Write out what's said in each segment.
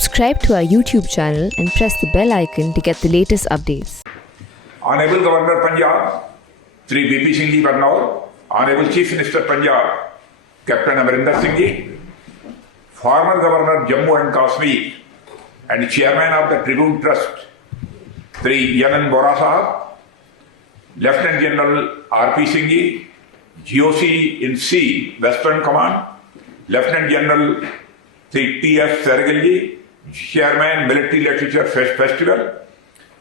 Subscribe to our YouTube channel and press the bell icon to get the latest updates. Honorable Governor Punjab, Sri B.P. Singh Ji Barnaul, Honorable Chief Minister Punjab, Captain Amarinder Singh Ji, former Governor Jammu and Kashmir and Chairman of the Tribune Trust, Sri Yanan Bora Sahab, Lieutenant General R.P. Singh Ji, GOC in C, Western Command, Lieutenant General Sri T.S. Sergil Ji, Chairman Military Literature Festival,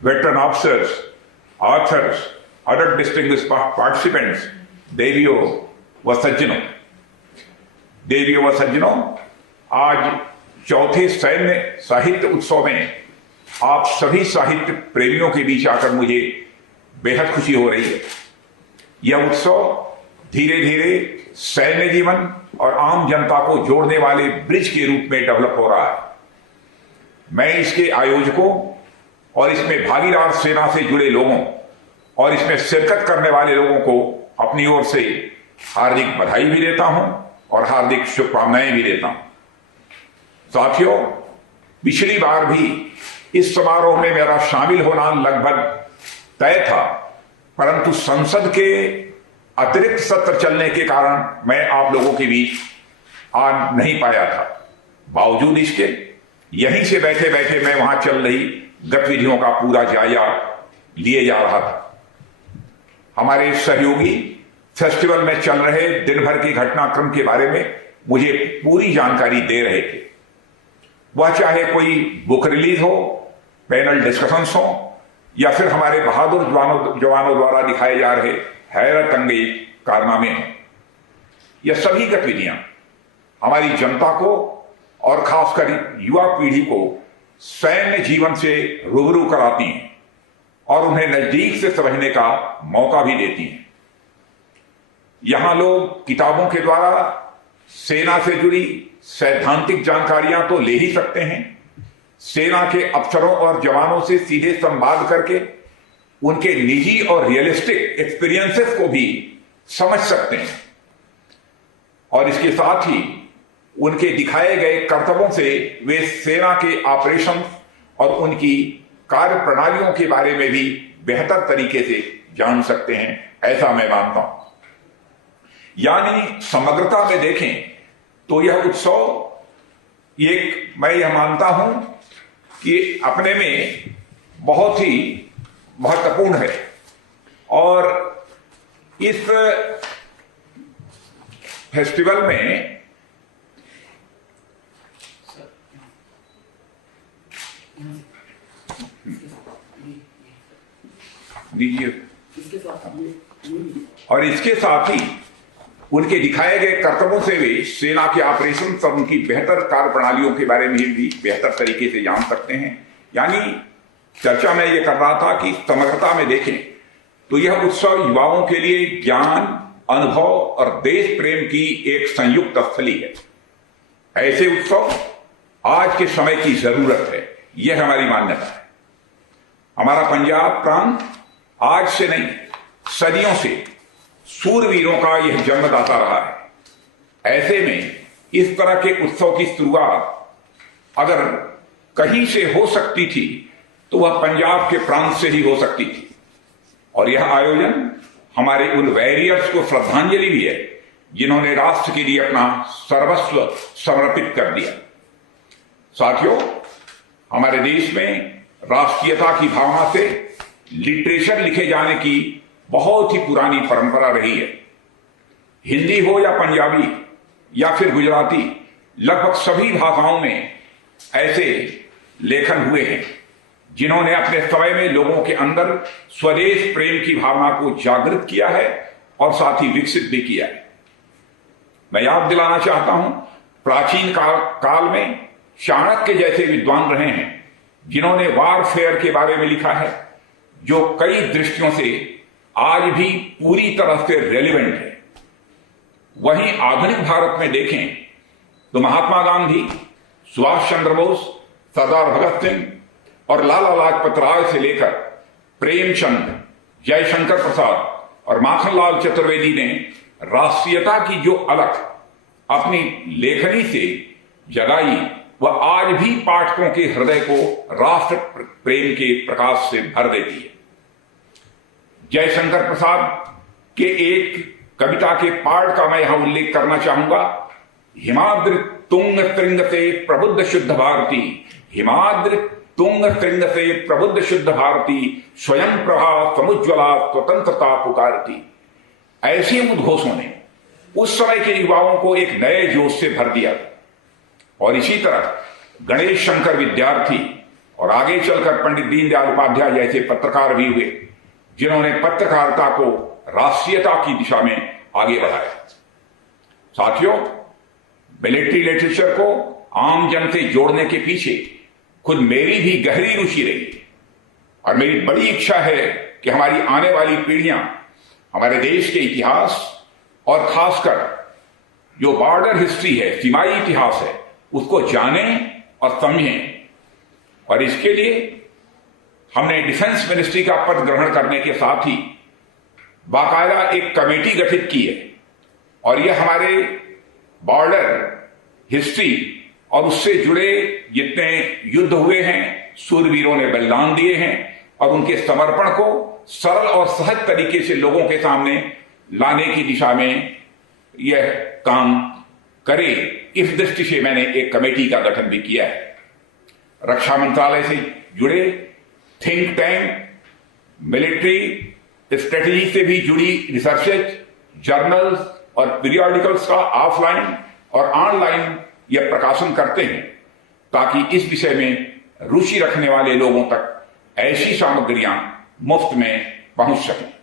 veteran officers, authors, other distinguished participants, देवियों व सज्जनों, आज चौथे सैन्य साहित्य उत्सव में आप सभी साहित्य प्रेमियों के बीच आकर मुझे बेहद खुशी हो रही है। यह उत्सव धीरे धीरे सैन्य जीवन और आम जनता को जोड़ने वाले ब्रिज के रूप में डेवलप हो रहा है। मैं इसके आयोजकों और इसमें भागीदार सेना से जुड़े लोगों और इसमें शिरकत करने वाले लोगों को अपनी ओर से हार्दिक बधाई भी देता हूं और हार्दिक शुभकामनाएं भी देता हूं। साथियों, पिछली बार भी इस समारोह में मेरा शामिल होना लगभग तय था, परंतु संसद के अतिरिक्त सत्र चलने के कारण मैं आप लोगों के बीच आ नहीं पाया था। बावजूद इसके यहीं से बैठे बैठे मैं वहां चल रही गतिविधियों का पूरा जायजा लिए जा रहा था। हमारे सहयोगी फेस्टिवल में चल रहे दिन भर के घटनाक्रम के बारे में मुझे पूरी जानकारी दे रहे थे। वह चाहे कोई बुक रिलीज हो, पैनल डिस्कशंस हो या फिर हमारे बहादुर जवानों द्वारा दिखाए जा रहे हैरत अंगेज कारनामे हों। यह सभी गतिविधियां हमारी जनता को और खासकर युवा पीढ़ी को सैन्य जीवन से रूबरू कराती हैं और उन्हें नजदीक से समझने का मौका भी देती हैं। यहां लोग किताबों के द्वारा सेना से जुड़ी सैद्धांतिक जानकारियां तो ले ही सकते हैं, सेना के अफसरों और जवानों से सीधे संवाद करके उनके निजी और रियलिस्टिक एक्सपीरियंसेस को भी समझ सकते हैं और इसके साथ ही उनके दिखाए गए कर्तव्यों से वे सेना के ऑपरेशन और उनकी कार्य प्रणालियों के बारे में भी बेहतर तरीके से जान सकते हैं, ऐसा मैं मानता हूं। यानी समग्रता में देखें तो यह उत्सव एक, मैं यह मानता हूं कि अपने में बहुत ही महत्वपूर्ण है और इस फेस्टिवल में और इसके साथ ही उनके दिखाए गए कर्तव्यों से वे सेना के ऑपरेशन और उनकी बेहतर कार्य प्रणालियों के बारे में भी बेहतर तरीके से जान सकते हैं। यानी चर्चा में यह कर रहा था कि समग्रता में देखें तो यह उत्सव युवाओं के लिए ज्ञान, अनुभव और देश प्रेम की एक संयुक्त स्थली है। ऐसे उत्सव आज के समय की जरूरत है, यह हमारी मान्यता है। हमारा पंजाब प्रांत आज से नहीं, सदियों से सूरवीरों का यह जन्मदाता रहा है। ऐसे में इस तरह के उत्सव की शुरुआत अगर कहीं से हो सकती थी तो वह पंजाब के प्रांत से ही हो सकती थी और यह आयोजन हमारे उन वॉरियर्स को श्रद्धांजलि भी है जिन्होंने राष्ट्र के लिए अपना सर्वस्व समर्पित कर दिया। साथियों, हमारे देश में राष्ट्रीयता की भावना से लिटरेचर लिखे जाने की बहुत ही पुरानी परंपरा रही है। हिंदी हो या पंजाबी या फिर गुजराती, लगभग सभी भाषाओं में ऐसे लेखन हुए हैं जिन्होंने अपने समय में लोगों के अंदर स्वदेश प्रेम की भावना को जागृत किया है और साथ ही विकसित भी किया है। मैं याद दिलाना चाहता हूं, प्राचीन काल में चाणक्य जैसे विद्वान रहे हैं जिन्होंने वारफेयर के बारे में लिखा है, जो कई दृष्टियों से आज भी पूरी तरह से रेलिवेंट है। वहीं आधुनिक भारत में देखें तो महात्मा गांधी, सुभाष चंद्र बोस, सरदार भगत सिंह और लाला लाजपत राय से लेकर प्रेमचंद, जयशंकर प्रसाद और माखनलाल चतुर्वेदी ने राष्ट्रीयता की जो अलख अपनी लेखनी से जगाई वह आज भी पाठकों के हृदय को राष्ट्र प्रेम के प्रकाश से भर देती है। जयशंकर प्रसाद के एक कविता के पाठ का मैं यहां उल्लेख करना चाहूंगा। हिमाद्रि तुंग तृंग से प्रबुद्ध शुद्ध भारती, हिमाद्रि तुंग तृंग से प्रबुद्ध शुद्ध भारती, स्वयं प्रभा समुज्ज्वला स्वतंत्रता पुकारती। ऐसे उद्घोषों ने उस समय के युवाओं को एक नए जोश से भर दिया। और इसी तरह गणेश शंकर विद्यार्थी और आगे चलकर पंडित दीनदयाल उपाध्याय जैसे पत्रकार भी हुए, जिन्होंने पत्रकारिता को राष्ट्रीयता की दिशा में आगे बढ़ाया। साथियों, मिलिट्री लिटरेचर को आम जन से जोड़ने के पीछे खुद मेरी भी गहरी रुचि रही है और मेरी बड़ी इच्छा है कि हमारी आने वाली पीढ़ियां हमारे देश के इतिहास और खासकर जो बॉर्डर हिस्ट्री है, सीमाई इतिहास है, उसको जानें और समझें। और इसके लिए हमने डिफेंस मिनिस्ट्री का पद ग्रहण करने के साथ ही बाकायदा एक कमेटी गठित की है और यह हमारे बॉर्डर हिस्ट्री और उससे जुड़े जितने युद्ध हुए हैं, सूरवीरों ने बलिदान दिए हैं और उनके समर्पण को सरल और सहज तरीके से लोगों के सामने लाने की दिशा में यह काम करे, इस दृष्टि से मैंने एक कमेटी का गठन भी किया है। रक्षा मंत्रालय से जुड़े थिंक टैंक, मिलिट्री स्ट्रेटेजी से भी जुड़ी रिसर्चेज, जर्नल्स और पीरियोडिकल्स का ऑफलाइन और ऑनलाइन यह प्रकाशन करते हैं ताकि इस विषय में रुचि रखने वाले लोगों तक ऐसी सामग्रियां मुफ्त में पहुंच सकें।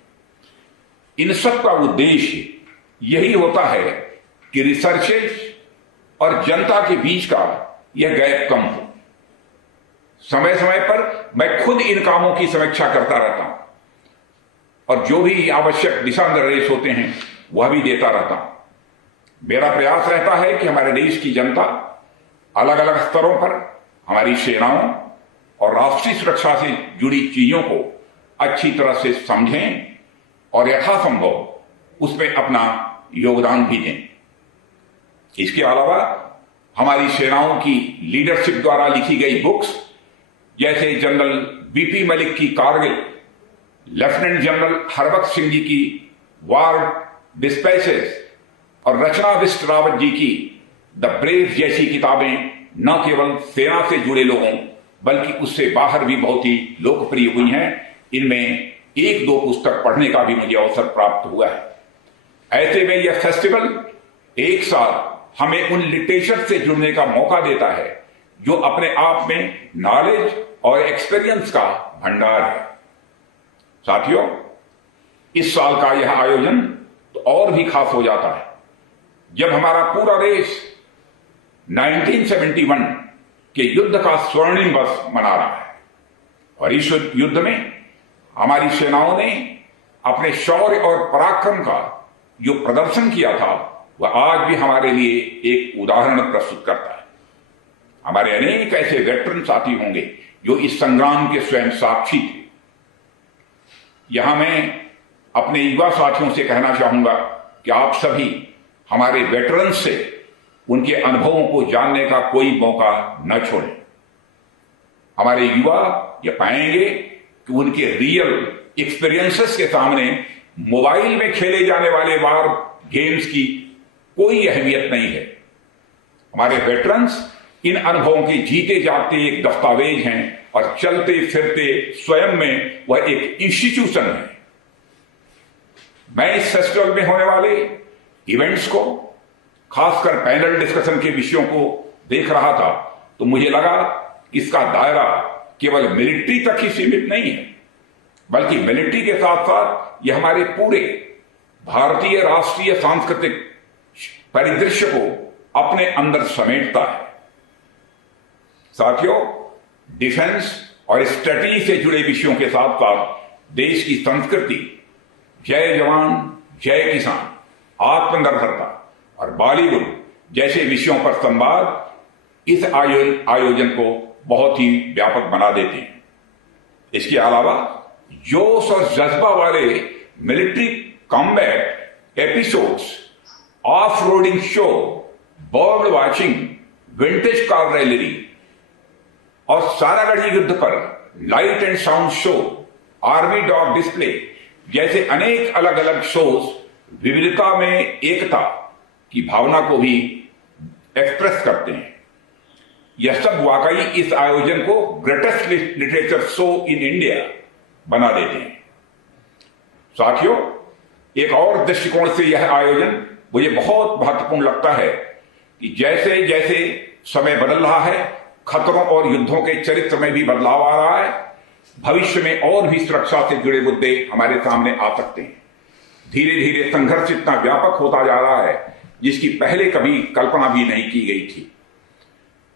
इन सब का उद्देश्य यही होता है कि रिसर्चेज और जनता के बीच का यह गैप कम हो। समय समय पर मैं खुद इन कामों की समीक्षा करता रहता हूं और जो भी आवश्यक दिशा निर्देश होते हैं वह भी देता रहता हूं। मेरा प्रयास रहता है कि हमारे देश की जनता अलग अलग स्तरों पर हमारी सेनाओं और राष्ट्रीय सुरक्षा से जुड़ी चीजों को अच्छी तरह से समझें और यथासंभव उसमें अपना योगदान भी दें। इसके अलावा हमारी सेनाओं की लीडरशिप द्वारा लिखी गई बुक्स, जैसे जनरल बीपी मलिक की कारगिल, लेफ्टिनेंट जनरल हरबख्श सिंह जी की वार डिस्पैचेस और रचना बिष्ट रावत जी की द ब्रेव जैसी किताबें न केवल सेना से जुड़े लोगों बल्कि उससे बाहर भी बहुत ही लोकप्रिय हुई हैं। इनमें एक दो पुस्तक पढ़ने का भी मुझे अवसर प्राप्त हुआ है। ऐसे में यह फेस्टिवल एक साथ हमें उन लिटरेचर से जुड़ने का मौका देता है जो अपने आप में नॉलेज और एक्सपीरियंस का भंडार है। साथियों, इस साल का यह आयोजन तो और भी खास हो जाता है जब हमारा पूरा देश 1971 के युद्ध का स्वर्णिम वर्ष मना रहा है और इस युद्ध में हमारी सेनाओं ने अपने शौर्य और पराक्रम का जो प्रदर्शन किया था वह आज भी हमारे लिए एक उदाहरण प्रस्तुत करता है। हमारे अनेक ऐसे वेटरन साथी होंगे जो इस संग्राम के स्वयं साक्षी थे। यहां मैं अपने युवा साथियों से कहना चाहूंगा कि आप सभी हमारे वेटरन से उनके अनुभवों को जानने का कोई मौका न छोड़ें। हमारे युवा ये पाएंगे कि उनके रियल एक्सपीरियंसेस के सामने मोबाइल में खेले जाने वाले वार गेम्स की कोई अहमियत नहीं है। हमारे वेटरन्स इन अनुभवों के जीते जागते एक दस्तावेज हैं और चलते फिरते स्वयं में वह एक इंस्टीट्यूशन है। मैं इस फेस्टिवल में होने वाले इवेंट्स को, खासकर पैनल डिस्कशन के विषयों को देख रहा था तो मुझे लगा कि इसका दायरा केवल मिलिट्री तक ही सीमित नहीं है, बल्कि मिलिट्री के साथ साथ यह हमारे पूरे भारतीय राष्ट्रीय सांस्कृतिक परिदृश्य को अपने अंदर समेटता है। साथियों, डिफेंस और स्ट्रेटजी से जुड़े विषयों के साथ साथ देश की संस्कृति, जय जवान जय किसान, आत्मनिर्भरता और बॉलीवुड जैसे विषयों पर संवाद इस आयोजन को बहुत ही व्यापक बना देते हैं। इसके अलावा जोश और जज्बा वाले military combat episodes, off roading show, bird watching, vintage car rally और सारागढ़ी युद्ध पर light and sound show, army dog display जैसे अनेक अलग अलग शोज विविधता में एकता की भावना को भी एक्सप्रेस करते हैं। यह सब वाकई इस आयोजन को greatest literature show in India बना देते हैं। साथियों, एक और दृष्टिकोण से यह आयोजन मुझे बहुत महत्वपूर्ण लगता है कि जैसे जैसे समय बदल रहा है, खतरों और युद्धों के चरित्र में भी बदलाव आ रहा है। भविष्य में और भी सुरक्षा से जुड़े मुद्दे हमारे सामने आ सकते हैं। धीरे धीरे संघर्ष इतना व्यापक होता जा रहा है जिसकी पहले कभी कल्पना भी नहीं की गई थी।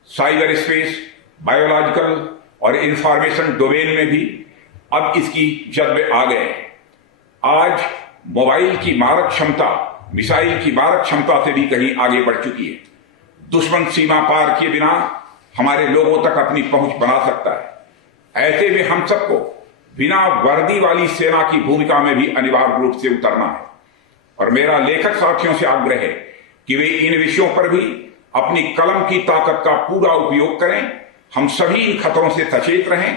साइबर स्पेस, बायोलॉजिकल और इंफॉर्मेशन डोमेन में भी अब इसकी जद आ गए हैं। आज मोबाइल की मारक क्षमता मिसाइल की मारक क्षमता से भी कहीं आगे बढ़ चुकी है। दुश्मन सीमा पार किए बिना हमारे लोगों तक अपनी पहुंच बना सकता है। ऐसे में हम सबको बिना वर्दी वाली सेना की भूमिका में भी अनिवार्य रूप से उतरना है और मेरा लेखक साथियों से आग्रह है कि वे इन विषयों पर भी अपनी कलम की ताकत का पूरा उपयोग करें। हम सभी इन खतरों से सचेत रहें,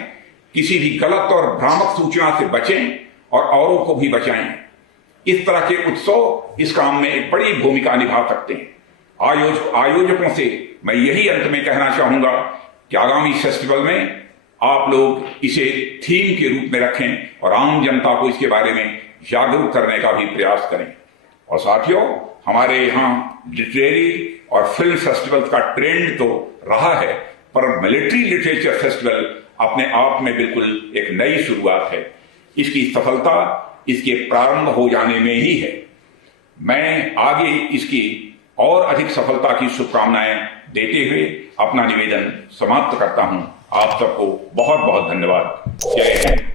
किसी भी गलत और भ्रामक सूचना से बचें और औरों को भी बचाएं। इस तरह के उत्सव इस काम में एक बड़ी भूमिका निभा सकते हैं। आयोजकों से मैं यही अंत में कहना चाहूंगा कि आगामी फेस्टिवल में आप लोग इसे थीम के रूप में रखें और आम जनता को इसके बारे में जागरूक करने का भी प्रयास करें। और साथियों, हमारे यहाँ लिटरेरी और फिल्म फेस्टिवल का ट्रेंड तो रहा है, पर मिलिट्री लिटरेचर फेस्टिवल अपने आप में बिल्कुल एक नई शुरुआत है। इसकी सफलता इसके प्रारंभ हो जाने में ही है। मैं आगे इसकी और अधिक सफलता की शुभकामनाएं देते हुए अपना निवेदन समाप्त करता हूं। आप सबको बहुत बहुत धन्यवाद। जय हिंद।